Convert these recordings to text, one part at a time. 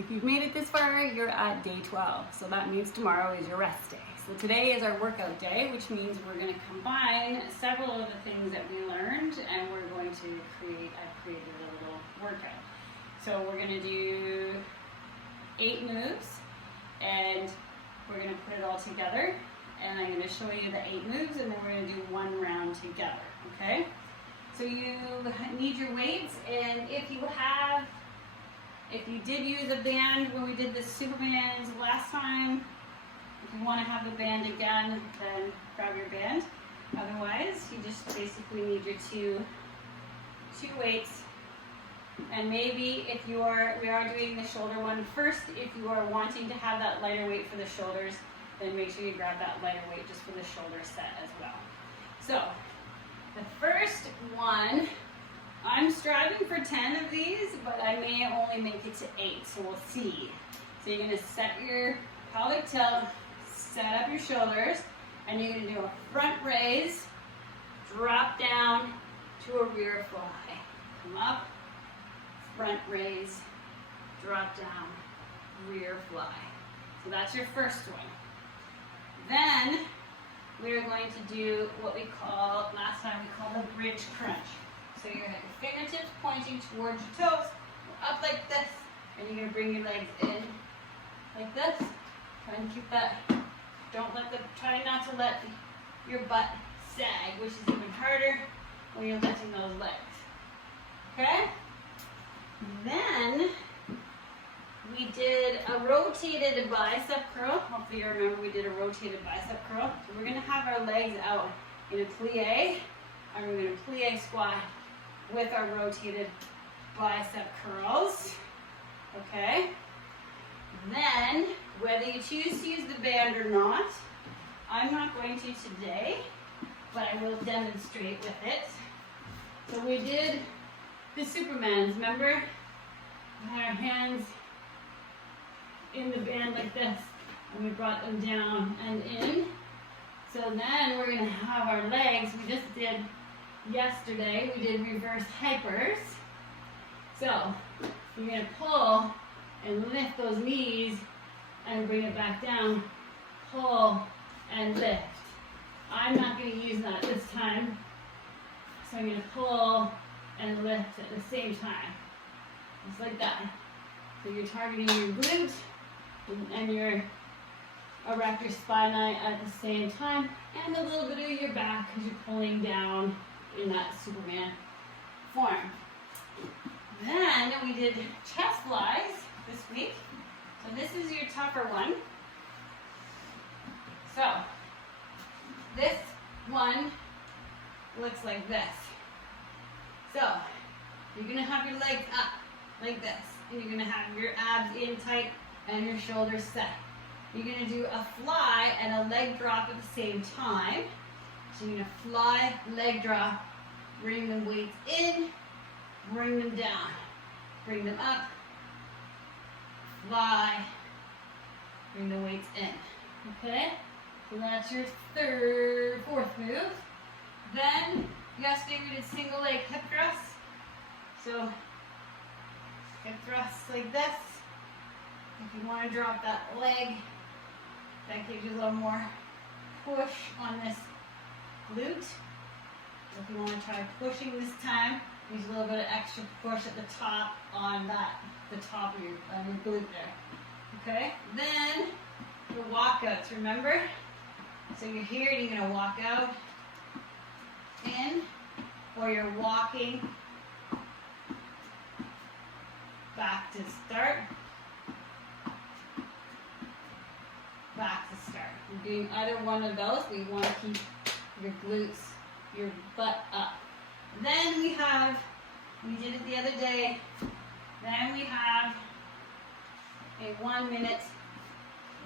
If you've made it this far, you're at day 12. So that means tomorrow is your rest day. So today is our workout day, which means we're going to combine several of the things that we learned and we're going to I've created a little workout. So we're going to do 8 moves and we're going to put it all together. And I'm going to show you the 8 moves and then we're going to do one round together, okay? So you need your weights, and if you did use a band when we did the Supermans last time, if you want to have the band again, then grab your band. Otherwise, you just basically need your two weights. And maybe if we are doing the shoulder one first, if you are wanting to have that lighter weight for the shoulders, then make sure you grab that lighter weight just for the shoulder set as well. So, the first one, I'm striving for 10 of these, but I may only make it to 8, so we'll see. So you're going to set your pelvic tilt, set up your shoulders, and you're going to do a front raise, drop down to a rear fly. Come up, front raise, drop down, rear fly. So that's your first one. Then we're going to do what we call, last time we called the bridge crunch. So you're going to have your fingertips pointing towards your toes, up like this, and you're going to bring your legs in like this. Try and keep that, try not to let your butt sag, which is even harder when you're lifting those legs. Okay? Then we did a rotated bicep curl. Hopefully you remember we did a rotated bicep curl. So we're going to have our legs out in a plie, and we're going to plie squat with our rotated bicep curls. Okay? Then, whether you choose to use the band or not, I'm not going to today, but I will demonstrate with it. So we did the Supermans, remember? We had our hands in the band like this, and we brought them down and in. So then we're going to have our legs, we just did yesterday, we did reverse hypers. So you're going to pull and lift those knees and bring it back down, pull and lift. I'm not going to use that this time, so I'm going to pull and lift at the same time, just like that. So you're targeting your glute and your erector spinae at the same time, and a little bit of your back because you're pulling down in that Superman form. Then we did chest flies this week. So this is your tougher one. So this one looks like this. So you're going to have your legs up like this, and you're going to have your abs in tight and your shoulders set. You're going to do a fly and a leg drop at the same time. So you're going to fly, leg drop, bring the weights in, bring them down, bring them up, fly, bring the weights in. Okay? So that's your fourth move. Then, yesterday we did single leg hip thrusts. So, hip thrusts like this. If you want to drop that leg, that gives you a little more push on this glute. If you want to try pushing this time, use a little bit of extra push at the top on the top of your glute there. Okay? Then, the walkouts, remember? So you're here and you're going to walk out, in, or you're walking back to start, back to start. You're doing either one of those, but you want to keep your glutes, your butt up. Then we did it the other day, then we have a 1 minute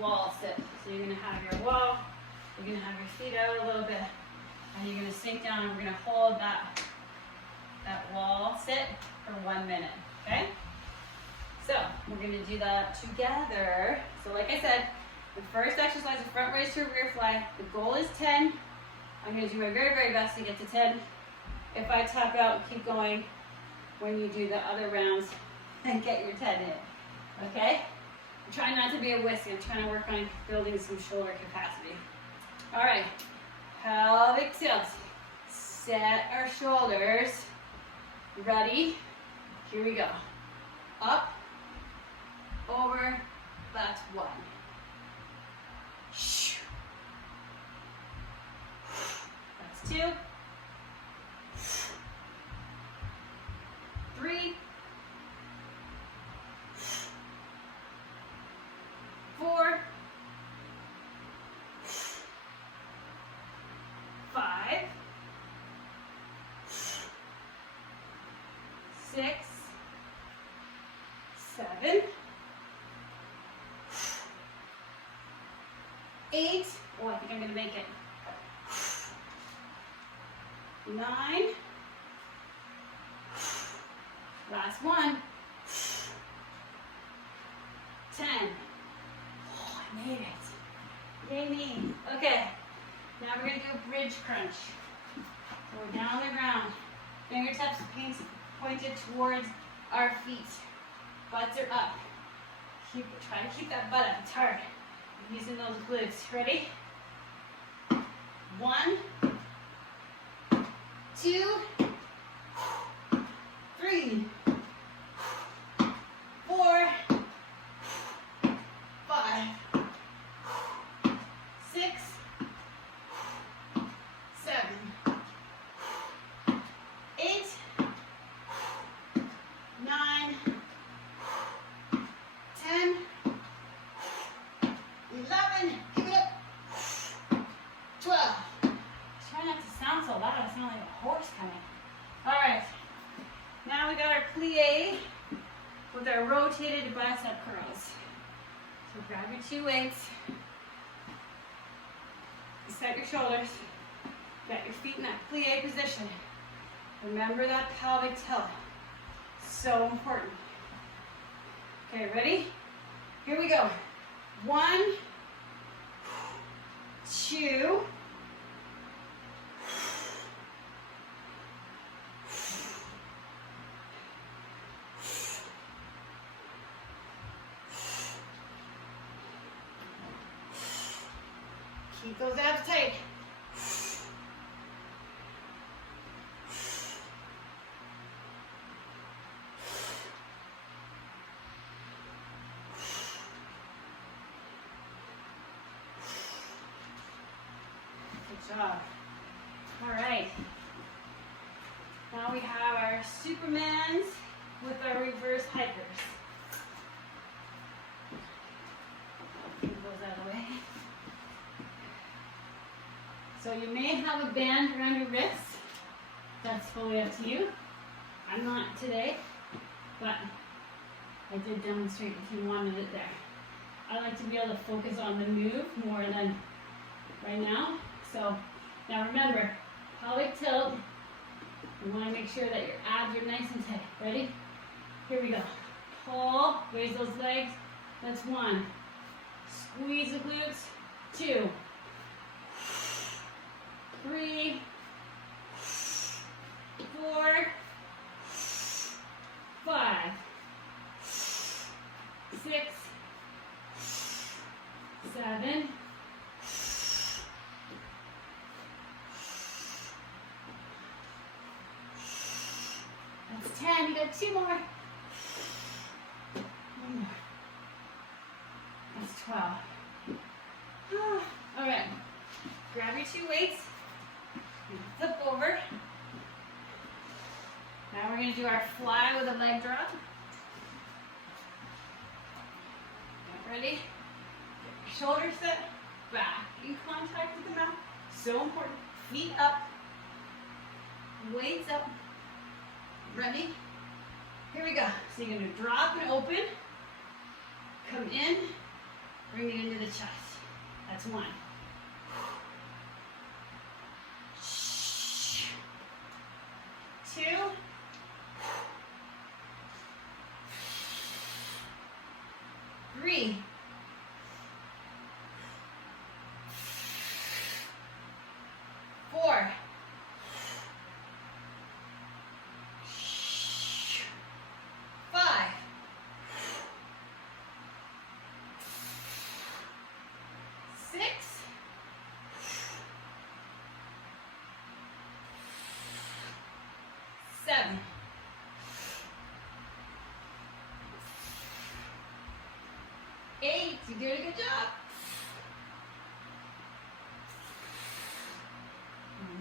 wall sit. So you're going to have your wall, you're going to have your feet out a little bit, and you're going to sink down, and we're going to hold that wall sit for 1 minute, okay? So we're going to do that together. So like I said, the first exercise is front raise to a rear fly. The goal is 10. I'm going to do my very, very best to get to 10. If I tap out, keep going when you do the other rounds and get your 10 in, okay? to be a whiskey. I'm trying to work on building some shoulder capacity. All right, pelvic tilt. Set our shoulders. Ready? Here we go. Up, over, that's one. That's two. 3, 4, 5, 6, 7, 8. Oh, I think I'm gonna make it. 9. Last one. 10. Oh, I made it. Yay me. Okay. Now we're going to do a bridge crunch. So we're down on the ground. Fingertips pointed towards our feet. Butts are up. Try to keep that butt up. It's hard. I'm using those glutes. Ready? 1, 2, 3, 4, 5, 6, 7, 8, 9, 10, 11, give it up, 12. Try not to sound so loud, I sound like a horse coming. All right, now we got our plie with our rotated bicep curls. So grab your 2 weights, set your shoulders, get your feet in that plie position. Remember that pelvic tilt, so important. Okay, ready? Here we go. 1, 2, 3. Keep those abs tight. 4. Good job. All right. Now we have our Supermans with our reverse hikers. Move those out of the way. So you may have a band around your wrist. That's fully up to you. I'm not today, but I did demonstrate if you wanted it there. I like to be able to focus on the move more than right now. So now remember, pelvic tilt. You want to make sure that your abs are nice and tight. Ready? Here we go. Pull, raise those legs. That's 1. Squeeze the glutes. 2. 3, 4, 5, 6, 7, 10. You got 2 more. 1 more. That's 12. All right. Grab your 2 weights. Flip over. Now we're going to do our fly with a leg drop. Get ready. Get your shoulders set. Back in contact with the mat. So important. Feet up. Weights up. Ready? Here we go. So you're going to drop and open. Come in. Bring it into the chest. That's 1. 2. 3. 4. 5. 8. You're doing a good job.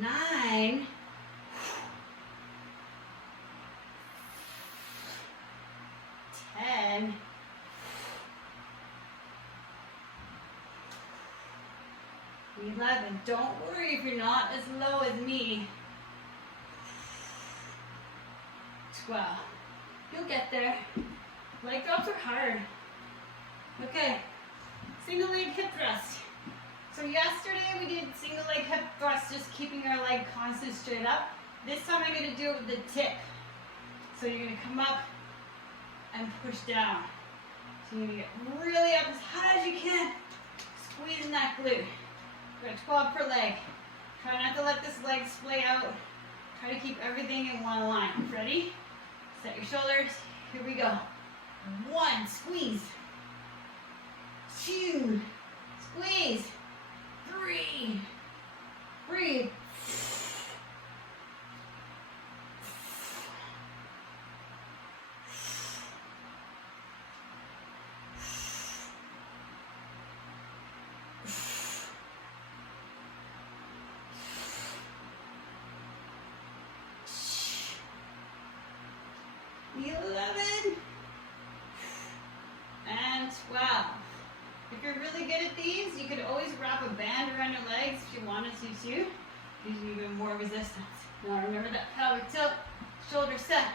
9. 10. 11. Don't worry if you're not as low as me. 12. You'll get there. Leg drops are hard. Okay. Single leg hip thrust. So yesterday we did single leg hip thrust, just keeping our leg constant straight up. This time I'm going to do it with the tip. So you're going to come up and push down. So you're going to get really up as high as you can. Squeezing that glute. We're at 12 per leg. Try not to let this leg splay out. Try to keep everything in one line. Ready? Set your shoulders. Here we go. 1, squeeze. 2, squeeze. 3, breathe. 11 and 12. If you're really good at these, you could always wrap a band around your legs if you wanted to too. Gives you even more resistance. Now remember that pelvic tilt, shoulder set.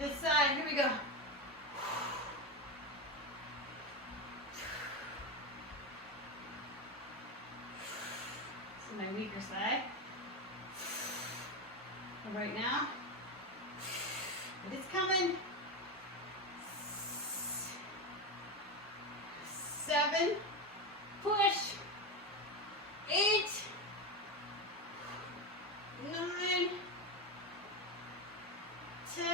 This side, here we go. This is my weaker side. And right now, it is coming. 7, push. 8, 9, 10,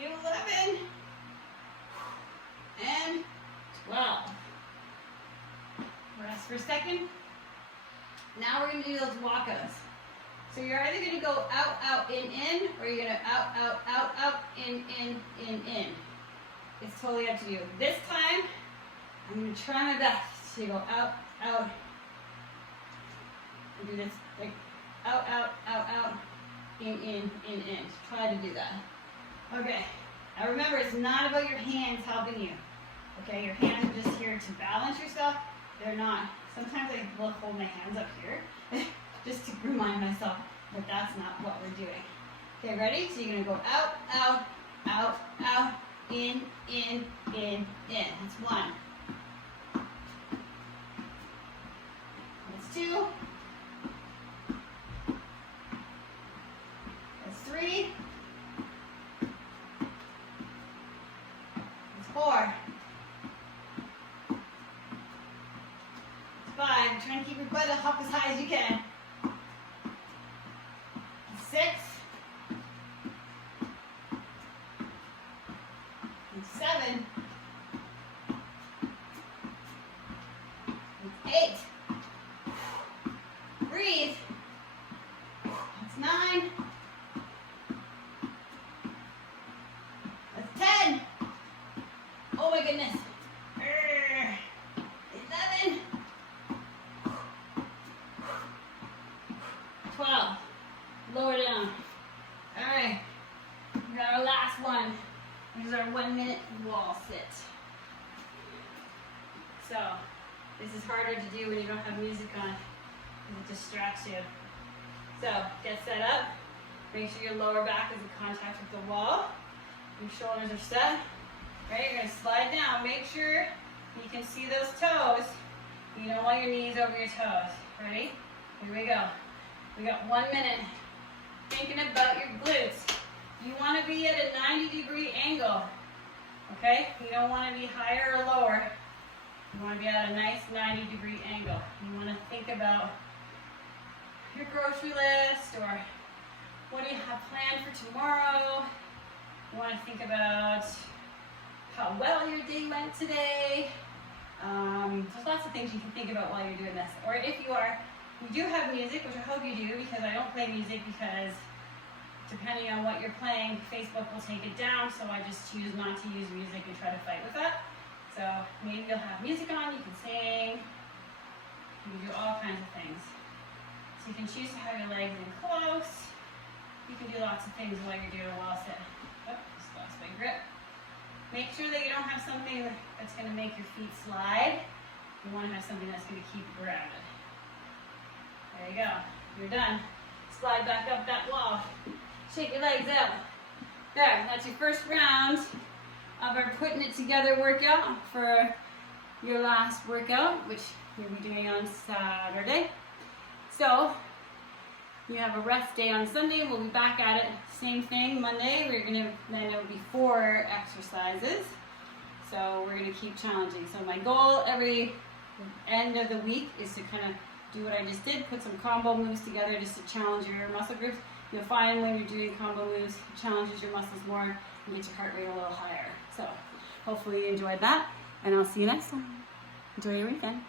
11, and 12. Rest for a second. Now we're going to do those walkouts. So you're either going to go out, out, in, or you're going to out, out, out, out, in. It's totally up to you. This time, I'm going to try my best to go out, out, and do this, like, out, out, out, out, in. Try to do that. Okay. Now remember, it's not about your hands helping you. Okay, your hands are just here to balance yourself. They're not. Sometimes I will hold my hands up here just to remind myself that that's not what we're doing. Okay, ready? So you're going to go out, out, out, out, in. That's 1. That's 2. That's 3. That's 4. That's 5. Try and keep your butt up as high as you can. 6. 7. 8. Breathe. That's 9. That's 10. Oh my goodness. 11. 12. Lower down. All right. We got our last one. This is our 1-minute wall sit. So, this is harder to do when you don't have music on, because it distracts you. So, get set up. Make sure your lower back is in contact with the wall. Your shoulders are set. Right, you're going to slide down. Make sure you can see those toes. You don't want your knees over your toes. Ready? Here we go. We got 1 minute. Thinking about your glutes. You want to be at a 90-degree angle, okay? You don't want to be higher or lower. You want to be at a nice 90-degree angle. You want to think about your grocery list, or what do you have planned for tomorrow. You want to think about how well your day went today. There's lots of things you can think about while you're doing this. Or if you do have music, which I hope you do, because I don't play music because depending on what you're playing, Facebook will take it down, so I just choose not to use music and try to fight with that. So maybe you'll have music on, you can sing, you can do all kinds of things. So you can choose to have your legs in close. You can do lots of things while you're doing a wall sit. Oh, just lost my grip. Make sure that you don't have something that's going to make your feet slide. You want to have something that's going to keep you grounded. There you go. You're done. Slide back up that wall. Shake your legs out. There, that's your first round of our putting it together workout for your last workout, which you'll be doing on Saturday. So, you have a rest day on Sunday. We'll be back at it. Same thing, Monday. Then it'll be 4 exercises. So we're gonna keep challenging. So my goal every end of the week is to kind of do what I just did, put some combo moves together just to challenge your muscle groups. You'll find when you're doing combo moves, it challenges your muscles more and gets your heart rate a little higher. So hopefully you enjoyed that, and I'll see you next time. Enjoy your weekend.